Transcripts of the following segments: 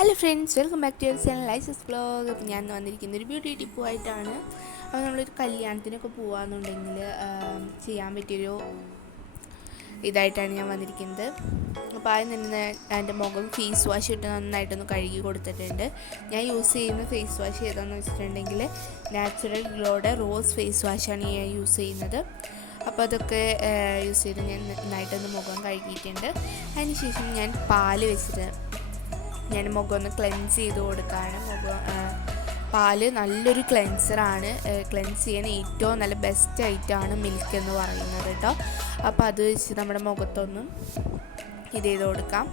Hello friends, welcome back to your channel ലൈസസ് vlog. അപ്പോൾ ഞാൻ വന്നിരിക്കുന്ന ഒരു ബ്യൂട്ടി ടിപ്പുമായിട്ടാണ്. അപ്പോൾ നമ്മളൊരു കല്യാണത്തിനൊക്കെ പോകാമെന്നുണ്ടെങ്കിൽ ചെയ്യാൻ പറ്റിയൊരു ഇതായിട്ടാണ് ഞാൻ വന്നിരിക്കുന്നത്. അപ്പോൾ ആദ്യം തന്നെ എൻ്റെ മുഖം ഫേസ് വാഷ് ഇട്ട് നന്നായിട്ടൊന്ന് കഴുകി കൊടുത്തിട്ടുണ്ട്. ഞാൻ യൂസ് ചെയ്യുന്ന ഫേസ് വാഷ് ഏതാണെന്ന് വെച്ചിട്ടുണ്ടെങ്കിൽ നാച്ചുറൽ ഗ്ലോയുടെ റോസ് ഫേസ് വാഷാണ് ഞാൻ യൂസ് ചെയ്യുന്നത്. അപ്പോൾ അതൊക്കെ യൂസ് ചെയ്ത് ഞാൻ നന്നായിട്ടൊന്ന് മുഖം കഴുകിയിട്ടുണ്ട്. അതിനുശേഷം ഞാൻ പാല് വെച്ചിട്ട് ഞാൻ മുഖം ഒന്ന് ക്ലെൻസ് ചെയ്ത് കൊടുക്കുകയാണ്. പാല് നല്ലൊരു ക്ലെൻസറാണ്. ക്ലെൻസ് ചെയ്യാൻ ഏറ്റവും നല്ല ബെസ്റ്റ് ഐറ്റമാണ് മിൽക്ക് എന്ന് പറയുന്നത് കേട്ടോ. അപ്പോൾ അത് വെച്ച് നമ്മുടെ മുഖത്തൊന്നും ഇത് ചെയ്ത് കൊടുക്കാം.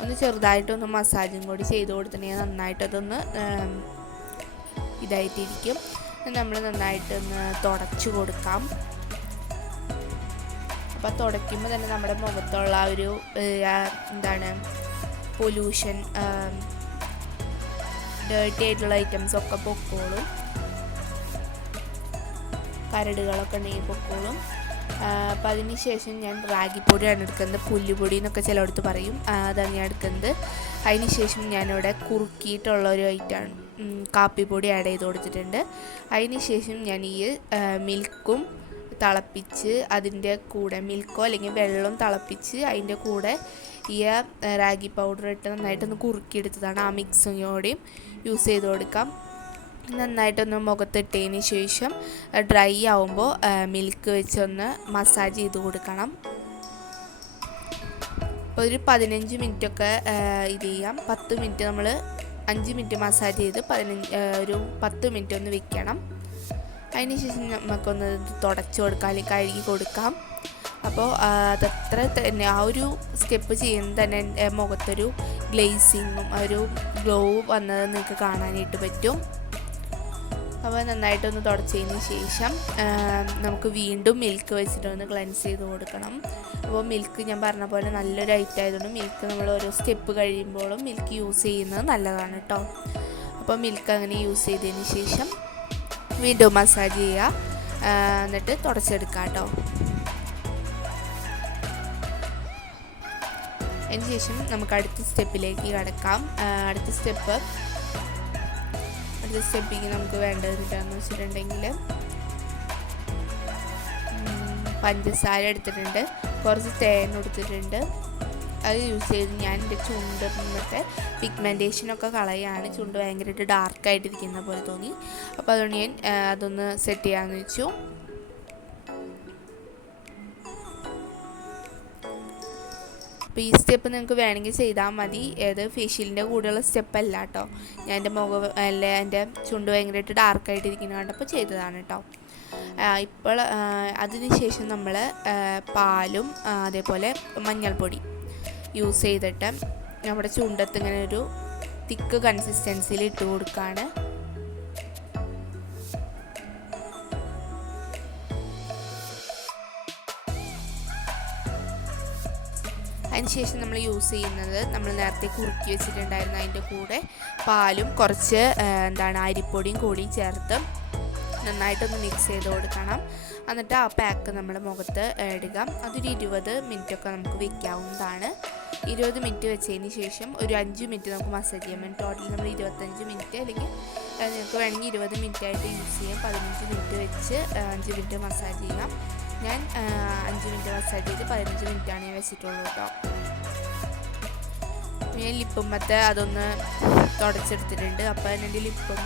ഒന്ന് ചെറുതായിട്ടൊന്ന് മസാജും കൂടി ചെയ്ത് കൊടുത്തിട്ടുണ്ടെങ്കിൽ നന്നായിട്ടതൊന്ന് ഇതായിട്ടിരിക്കും. നമ്മൾ നന്നായിട്ടൊന്ന് തുടച്ച് കൊടുക്കാം. അപ്പോൾ തുടയ്ക്കുമ്പോൾ തന്നെ നമ്മുടെ മുഖത്തുള്ള ഒരു പൊല്യൂഷൻ, ഡേർട്ടി ആയിട്ടുള്ള ഐറ്റംസൊക്കെ പൊക്കോളും. കരടുകളൊക്കെ ഉണ്ടെങ്കിൽ പൊക്കോളും. അപ്പം അതിന് ശേഷം ഞാൻ റാഗിപ്പൊടിയാണ് എടുക്കുന്നത്. പുല്ലുപൊടി എന്നൊക്കെ ചിലയിടത്ത് പറയും, അതാണ് ഞാൻ എടുക്കുന്നത്. അതിന് ശേഷം ഞാനിവിടെ കുറുക്കിയിട്ടുള്ള ഒരു ഐറ്റമാണ് കാപ്പിപ്പൊടി ആഡ് ചെയ്ത് കൊടുത്തിട്ടുണ്ട്. അതിന് ശേഷം ഞാൻ ഈ മിൽക്കും തിളപ്പിച്ച് അതിൻ്റെ കൂടെ മിൽക്കോ അല്ലെങ്കിൽ വെള്ളം തിളപ്പിച്ച് അതിൻ്റെ കൂടെ ഈ റാഗി പൗഡർ ഇട്ട് നന്നായിട്ടൊന്ന് കുറുക്കിയെടുത്തതാണ്. ആ മിക്സിങ്ങോടെയും യൂസ് ചെയ്ത് കൊടുക്കാം. നന്നായിട്ടൊന്ന് മുഖത്തിട്ടതിന് ശേഷം ഡ്രൈ ആവുമ്പോൾ മിൽക്ക് വെച്ചൊന്ന് മസാജ് ചെയ്ത് കൊടുക്കണം. അപ്പോൾ ഒരു 15 മിനിറ്റൊക്കെ ഇത് ചെയ്യാം. 10 മിനിറ്റ് നമ്മൾ 5 മിനിറ്റ് മസാജ് ചെയ്ത് ഒരു 10 മിനിറ്റ് ഒന്ന് വെക്കണം. അതിന് ശേഷം നമുക്കൊന്ന് തുടച്ച് കൊടുക്കാം അല്ലെങ്കിൽ കഴുകി കൊടുക്കാം. അപ്പോൾ അതത്ര തന്നെ ആ ഒരു സ്റ്റെപ്പ് ചെയ്യുന്നത് തന്നെ എൻ്റെ മുഖത്തൊരു ഗ്ലേസിങ്ങും ഒരു ഗ്ലോ വന്നത് നിങ്ങൾക്ക് കാണാനായിട്ട് പറ്റും. അപ്പോൾ നന്നായിട്ടൊന്ന് തുടച്ചതിന് ശേഷം നമുക്ക് വീണ്ടും മിൽക്ക് വെച്ചിട്ടൊന്ന് ക്ലെൻസ് ചെയ്ത് കൊടുക്കണം. അപ്പോൾ മിൽക്ക് ഞാൻ പറഞ്ഞ പോലെ നല്ലൊരു ഐറ്റം ആയതുകൊണ്ട് മിൽക്ക് നമ്മൾ ഓരോ സ്റ്റെപ്പ് കഴിയുമ്പോഴും മിൽക്ക് യൂസ് ചെയ്യുന്നത് നല്ലതാണ് കേട്ടോ. അപ്പോൾ മിൽക്ക് അങ്ങനെ യൂസ് ചെയ്തതിന് ശേഷം വീണ്ടും മസാജ് ചെയ്യുക, എന്നിട്ട് തുടച്ചെടുക്കുക കേട്ടോ. അതിന് ശേഷം നമുക്ക് അടുത്ത സ്റ്റെപ്പിലേക്ക് കിടക്കാം. അടുത്ത സ്റ്റെപ്പിലേക്ക് നമുക്ക് വേണ്ടത് എന്താണെന്ന് വെച്ചിട്ടുണ്ടെങ്കിൽ പഞ്ചസാര എടുത്തിട്ടുണ്ട്, കുറച്ച് തേൻ എടുത്തിട്ടുണ്ട്. അത് യൂസ് ചെയ്ത് ഞാൻ എൻ്റെ ചുണ്ടിന്നത്തെ പിഗ്മെൻറ്റേഷനൊക്കെ കളയാണ്. ചുണ്ട് ഭയങ്കരമായിട്ട് ഡാർക്കായിട്ടിരിക്കുന്ന പോലെ തോന്നി. അപ്പോൾ അതുകൊണ്ട് ഞാൻ അതൊന്ന് സെറ്റ് ചെയ്യാമെന്ന് വെച്ചു. അപ്പോൾ ഈ സ്റ്റെപ്പ് നിങ്ങൾക്ക് വേണമെങ്കിൽ ചെയ്താൽ മതി. ഏത് ഫേഷ്യലിൻ്റെ കൂടെയുള്ള സ്റ്റെപ്പല്ല കേട്ടോ. ഞാൻ എൻ്റെ മുഖം എൻ്റെ ചുണ്ട് ഭയങ്കരമായിട്ട് ഡാർക്കായിട്ടിരിക്കുന്ന കണ്ടപ്പോൾ ചെയ്തതാണ് കേട്ടോ. ഇപ്പോൾ അതിന് ശേഷം നമ്മൾ പാലും അതേപോലെ മഞ്ഞൾപ്പൊടി യൂസ് ചെയ്തിട്ട് നമ്മുടെ ചുണ്ടത്ത് ഇങ്ങനെ ഒരു തിക്ക് കൺസിസ്റ്റൻസിയിൽ ഇട്ട് കൊടുക്കുകയാണ്. അതിനുശേഷം നമ്മൾ യൂസ് ചെയ്യുന്നത് നമ്മൾ നേരത്തെ കുറുക്കി വെച്ചിട്ടുണ്ടായിരുന്ന അതിൻ്റെ കൂടെ പാലും കുറച്ച് അരിപ്പൊടിയും കൂടി ചേർത്ത് നന്നായിട്ടൊന്ന് മിക്സ് ചെയ്ത് കൊടുക്കണം. എന്നിട്ട് ആ പാക്ക് നമ്മുടെ മുഖത്ത് ഇടുക. അതൊരു 20 മിനിറ്റൊക്കെ നമുക്ക് വയ്ക്കാവുന്നതാണ്. 20 മിനിറ്റ് വെച്ചതിന് ശേഷം ഒരു 5 മിനിറ്റ് നമുക്ക് മസാജ് ചെയ്യാം. ടോട്ടൽ നമ്മൾ 25 മിനിറ്റ് അല്ലെങ്കിൽ നിങ്ങൾക്ക് വേണമെങ്കിൽ 20 മിനിറ്റ് ആയിട്ട് യൂസ് ചെയ്യാം. 15 മിനിറ്റ് വെച്ച് 5 മിനിറ്റ് മസാജ് ചെയ്യാം. ഞാൻ 5 മിനിറ്റ് മസാജ് ചെയ്ത് 15 മിനിറ്റാണ് ഞാൻ വെച്ചിട്ടുള്ളൂ കേട്ടോ. ഞാൻ ലിപ്പുമ്പത്തെ അതൊന്ന് തുടച്ചെടുത്തിട്ടുണ്ട്. അപ്പോൾ എൻ്റെ ലിപ്പും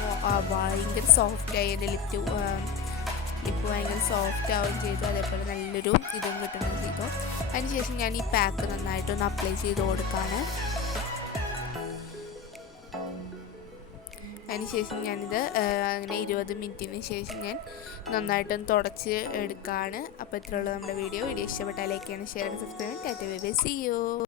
ഭയങ്കര സോഫ്റ്റായി. എൻ്റെ ലിപ്പ് ഭയങ്കര സോഫ്റ്റ് ആവുകയും ചെയ്തു. അതേപോലെ നല്ലൊരു ഇതും കിട്ടുകയും ചെയ്തു. അതിനുശേഷം ഞാൻ ഈ പാക്ക് നന്നായിട്ടൊന്ന് അപ്ലൈ ചെയ്ത് കൊടുക്കുകയാണ്. അതിനുശേഷം ഞാനിത് അങ്ങനെ 20 മിനിറ്റിന് ശേഷം ഞാൻ നന്നായിട്ടൊന്ന് തുടച്ച് എടുക്കുകയാണ്. അപ്പോൾ ഇത്രയുള്ള നമ്മുടെ വീഡിയോ ഇഷ്ടപ്പെട്ടാൽ ലൈക്ക് ചെയ്യണം, ഷെയർ ചെയ്യണം, സബ്സ്ക്രൈബ് ചെയ്യണം. Tata bye bye, see U.